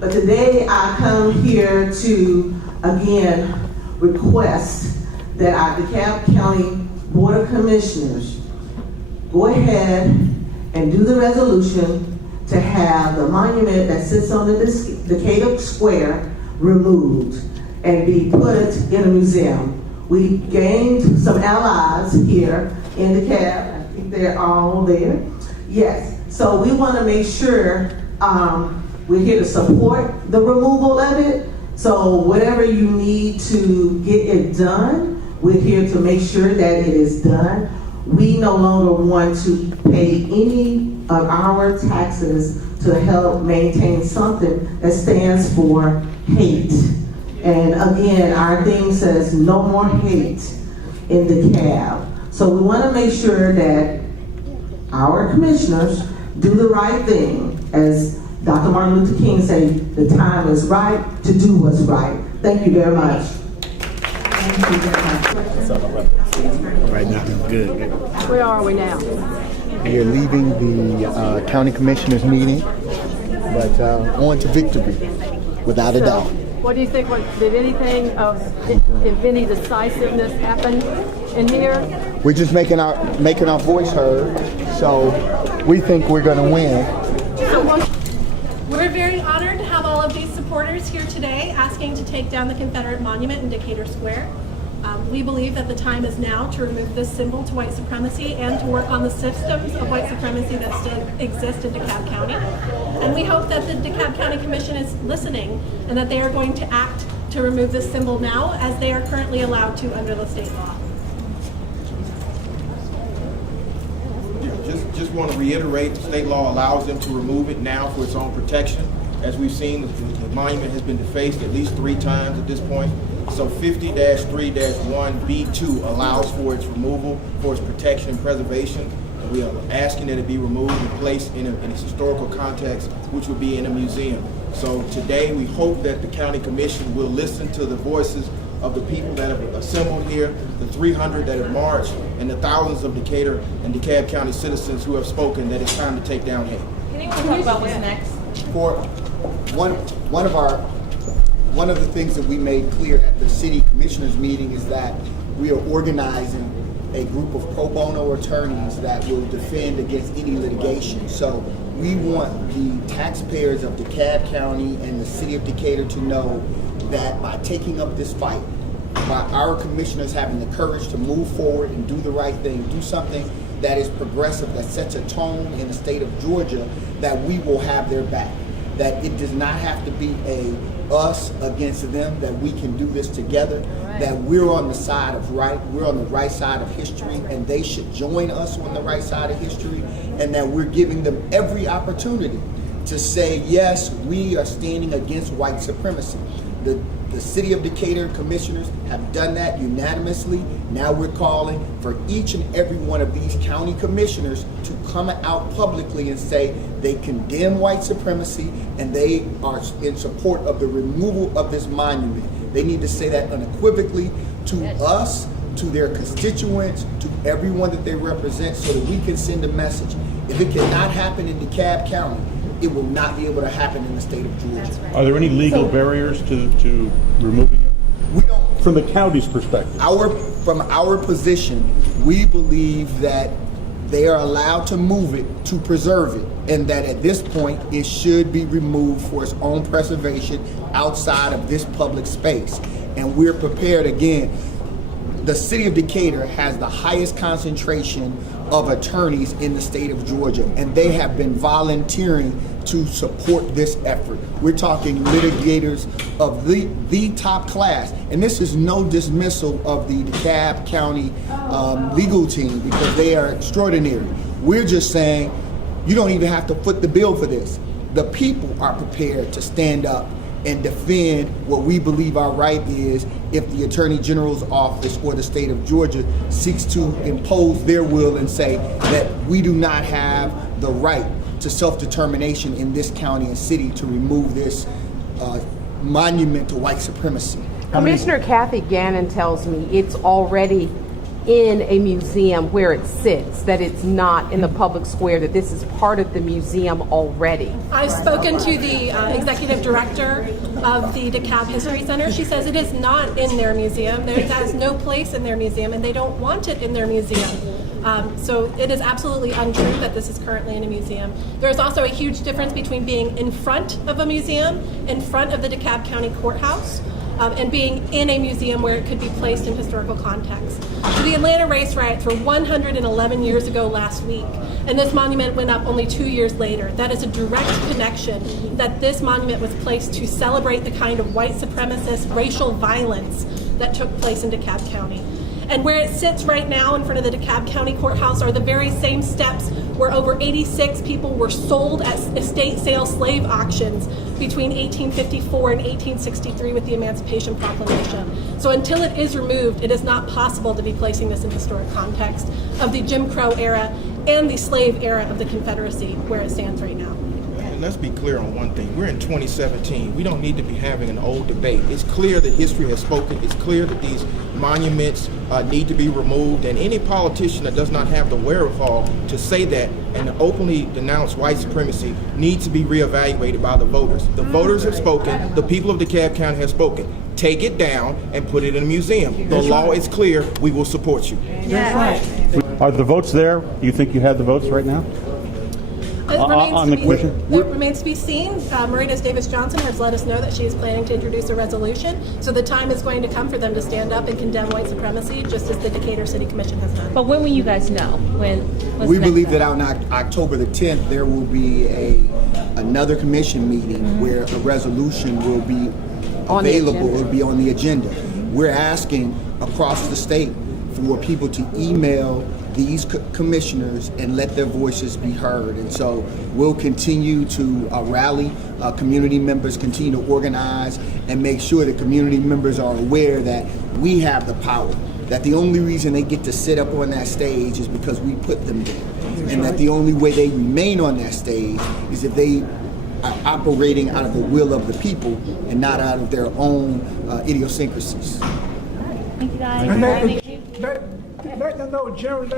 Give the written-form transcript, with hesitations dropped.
But today I come here to, again, request that our DeKalb County Board of Commissioners go ahead and do the resolution to have the monument that sits on the Decatur Square removed and be put in a museum. We gained some allies here in DeKalb. I think they're all there. Yes, so we want to make sure we're here to support the removal of it. So whatever you need to get it done, we're here to make sure that it is done. We no longer want to pay any of our taxes to help maintain something that stands for hate. And again, our thing says no more hate in DeKalb. So we want to make sure that our commissioners do the right thing. As Dr. Martin Luther King said, the time is right to do what's right. Thank you very much. Thank you very much. What's up, brother? Right now, good. Where are we now? We are leaving the county commissioners meeting, but on to victory, without a doubt. What do you think? Did anything if any decisiveness happen in here? We're just making our voice heard, so we think we're going to win. We're very honored to have all of these supporters here today asking to take down the Confederate monument in Decatur Square. We believe that the time is now to remove this symbol to white supremacy and to work on the systems of white supremacy that still exist in DeKalb County. And we hope that the DeKalb County Commission is listening and that they are going to act to remove this symbol now, as they are currently allowed to under the state law. Just want to reiterate, the state law allows them to remove it now for its own protection. As we've seen, the monument has been defaced at least 3 times at this point. So 50-3-1B2 allows for its removal, for its protection and preservation. And we are asking that it be removed and placed in its historical context, which would be in a museum. So today we hope that the county commission will listen to the voices of the people that have assembled here, the 300 that have marched, and the thousands of Decatur and DeKalb County citizens who have spoken that it's time to take down hate. Can you talk about what's next? For one of the things that we made clear at the city commissioners meeting is that we are organizing a group of pro bono attorneys that will defend against any litigation. So we want the taxpayers of DeKalb County and the city of Decatur to know that by taking up this fight, by our commissioners having the courage to move forward and do the right thing, do something that is progressive, that sets a tone in the state of Georgia, that we will have their back. That it does not have to be us against them, that we can do this together, that we're on the side of right, we're on the right side of history, and they should join us on the right side of history, and that we're giving them every opportunity to say, yes, we are standing against white supremacy. The city of Decatur commissioners have done that unanimously. Now we're calling for each and every one of these county commissioners to come out publicly and say they condemn white supremacy and they are in support of the removal of this monument. They need to say that unequivocally to us, to their constituents, to everyone that they represent, so that we can send a message. If it cannot happen in DeKalb County, it will not be able to happen in the state of Georgia. Right. Are there any legal barriers to removing it? We don't. From the county's perspective? From our position, we believe that they are allowed to move it to preserve it, and that at this point it should be removed for its own preservation outside of this public space. And we're prepared again. The city of Decatur has the highest concentration of attorneys in the state of Georgia, and they have been volunteering to support this effort. We're talking litigators of the top class, and this is no dismissal of the DeKalb County legal team, because they are extraordinary. We're just saying you don't even have to foot the bill for this. The people are prepared to stand up and defend what we believe our right is if the Attorney General's office or the state of Georgia seeks to impose their will and say that we do not have the right to self-determination in this county and city to remove this monument to white supremacy. Commissioner Kathy Gannon tells me it's already in a museum where it sits, that it's not in the public square, that this is part of the museum already? I've spoken to the executive director of the Dekalb History Center. She says it is not in their museum. It has no place in their museum, and they don't want it in their museum. So it is absolutely untrue that this is currently in a museum. There is also a huge difference between being in front of a museum, in front of the DeKalb County Courthouse, and being in a museum where it could be placed in historical context. So the Atlanta race riots were 111 years ago last week, and this monument went up only 2 years later. That is a direct connection that this monument was placed to celebrate the kind of white supremacist racial violence that took place in DeKalb County. And where it sits right now in front of the DeKalb County Courthouse are the very same steps where over 86 people were sold at estate sale slave auctions between 1854 and 1863 with the Emancipation Proclamation. So until it is removed, it is not possible to be placing this in historic context of the Jim Crow era and the slave era of the Confederacy where it stands right now. And let's be clear on one thing. We're in 2017. We don't need to be having an old debate. It's clear that history has spoken. It's clear that these monuments need to be removed. And any politician that does not have the wherewithal to say that and to openly denounce white supremacy needs to be reevaluated by the voters. The voters have spoken. The people of DeKalb County have spoken. Take it down and put it in a museum. The law is clear. We will support you. Are the votes there? Do you think you have the votes right now? On the commission? It remains to be seen. Marita Davis-Johnson has let us know that she is planning to introduce a resolution. So the time is going to come for them to stand up and condemn white supremacy, just as the Decatur City Commission has done. But when will you guys know? We believe that on October the 10th, there will be another commission meeting where a resolution will be available, will be on the agenda. We're asking across the state for people to email these commissioners and let their voices be heard. And so we'll continue to rally community members, continue to organize and make sure that community members are aware that we have the power, that the only reason they get to sit up on that stage is because we put them there. And that the only way they remain on that stage is if they are operating out of the will of the people and not out of their own idiosyncrasies. Thank you guys. Let them know Jerry